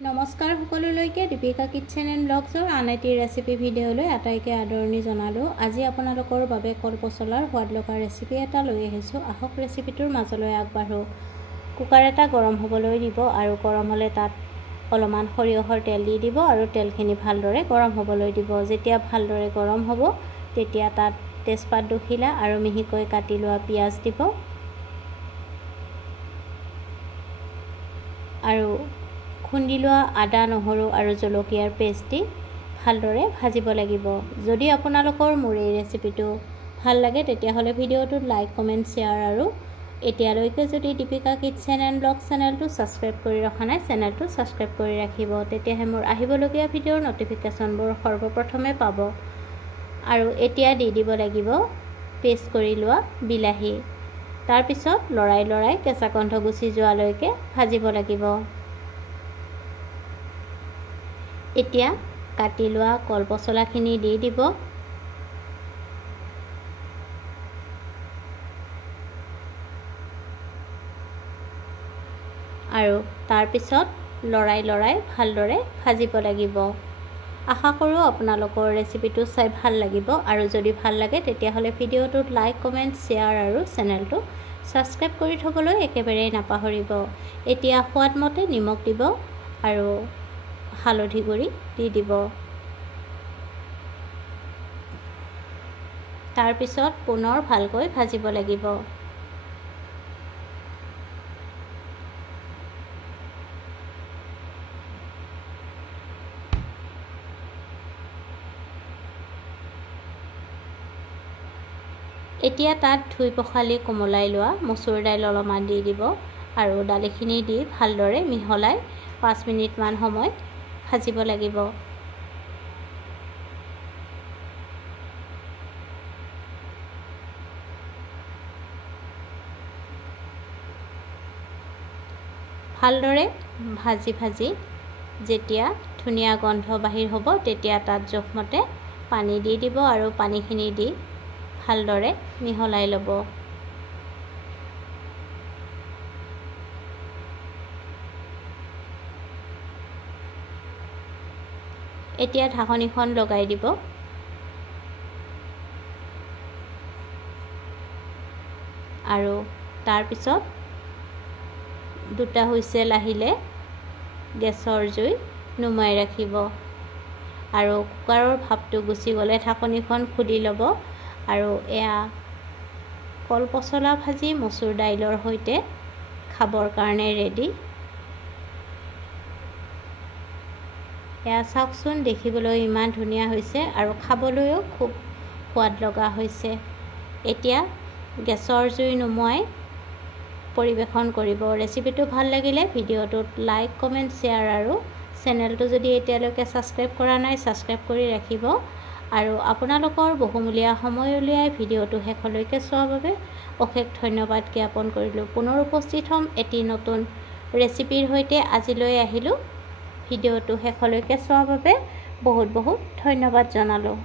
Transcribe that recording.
নমস্কাৰ সকলোলৈকে Deepika kitchen and ব্লগছৰ আন এটি ৰেচিপি ভিডিঅ'লৈ আটাইকে আদৰণি জনালোঁ। আজি আপোনালোকৰ বাবে কলপচলাৰ সোৱাদ লগা ৰেচিপি এটা লৈ আহিছোঁ। আহক ৰেচিপিটোৰ মাজলৈ আগবাঢ়ো। কুকাৰ এটা গৰম হ'বলৈ দিব আৰু গৰম হ'লে তাত অলপমান সৰিয়হৰ তেল দি দিব আৰু তেলখিনি ভালদৰে গৰম হ'বলৈ দিব। যেতিয়া ভালদৰে গৰম হ'ব তেতিয়া তাত তেজপাত দুখিলা আৰু মিহিকৈ কাটি লোৱা পিঁয়াজ দিব আৰু খুন্দি লোৱা আদা নহৰু আৰু জলকীয়াৰ পেষ্ট দি ভালদৰে ভাজিব লাগিব। যদি আপোনালোকৰ মোৰ এই ৰেচিপিটো ভাল লাগে তেতিয়াহ'লে ভিডিঅ'টোত লাইক কমেণ্ট শ্বেয়াৰ আৰু এতিয়ালৈকে যদি দীপিকা কিটচেন এণ্ড ব্লগ চেনেলটো ছাবস্ক্ৰাইব কৰি ৰখা নাই চেনেলটো ছাবস্ক্ৰাইব কৰি ৰাখিব। তেতিয়াহে মোৰ আহিবলগীয়া ভিডিঅ'ৰ নটিফিকেশ্যনবোৰ সৰ্বপ্ৰথমে পাব। আৰু এতিয়া দি দিব লাগিব পেষ্ট কৰি লোৱা বিলাহী। তাৰপিছত লৰাই লৰাই কেঁচা গন্ধ গুচি যোৱালৈকে ভাজিব লাগিব। এতিয়া কাটি লোৱা কলপচলাখিনি দি দিব আৰু তাৰপিছত লৰাই লৰাই ভালদৰে ভাজিব লাগিব। আশা কৰোঁ আপোনালোকৰ ৰেচিপিটো চাই ভাল লাগিব আৰু যদি ভাল লাগে তেতিয়াহ'লে ভিডিঅ'টোত লাইক কমেণ্ট শ্বেয়াৰ আৰু চেনেলটো ছাবস্ক্ৰাইব কৰি থ'বলৈ একেবাৰেই নাপাহৰিব। এতিয়া সোৱাদমতে নিমখ দিব আৰু হালধি গুড়ি দি দিব। তাৰপিছত পুনৰ ভালকৈ ভাজিব লাগিব। এতিয়া তাত ধুই পখালি কোমলাই লোৱা মচুৰ দাইল অলপমান দি দিব আৰু দালিখিনি দি ভালদৰে মিহলাই 5 মিনিটমান সময় ভাজিব লাগিব। ভালদৰে ভাজি ভাজি যেতিয়া ধুনীয়া গন্ধ বাহিৰ হ'ব তেতিয়া তাত জোখমতে পানী দি দিব আৰু পানীখিনি দি ভালদৰে মিহলাই ল'ব। এতিয়া ঢাকনিখন লগাই দিব আৰু তাৰপিছত দুটা হুইচেল আহিলে গেছৰ জুই নুমাই ৰাখিব আৰু কুকাৰৰ ভাপটো গুচি গ'লে ঢাকনিখন খুলি ল'ব আৰু এয়া কলপচলা ভাজি মচুৰ দাইলৰ সৈতে খাবৰ কাৰণে ৰেডি। এয়া চাওকচোন, দেখিবলৈ ইমান ধুনীয়া হৈছে আৰু খাবলৈও খুব সোৱাদ লগা হৈছে। এতিয়া গেছৰ জুই নুমুৱাই পৰিৱেশন কৰিব। ৰেচিপিটো ভাল লাগিলে ভিডিঅ'টোত লাইক কমেণ্ট শ্বেয়াৰ আৰু চেনেলটো যদি এতিয়ালৈকে ছাবস্ক্ৰাইব কৰা নাই ছাবস্ক্ৰাইব কৰি ৰাখিব আৰু আপোনালোকৰ বহুমূলীয়া সময় উলিয়াই ভিডিঅ'টো শেষলৈকে চোৱাৰ বাবে অশেষ ধন্যবাদ জ্ঞাপন কৰিলোঁ। পুনৰ উপস্থিত হ'ম এটি নতুন ৰেচিপিৰ সৈতে। আজিলৈ আহিলোঁ। ভিডিঅ'টো শেষলৈকে চোৱাৰ বাবে বহুত বহুত ধন্যবাদ জনালোঁ।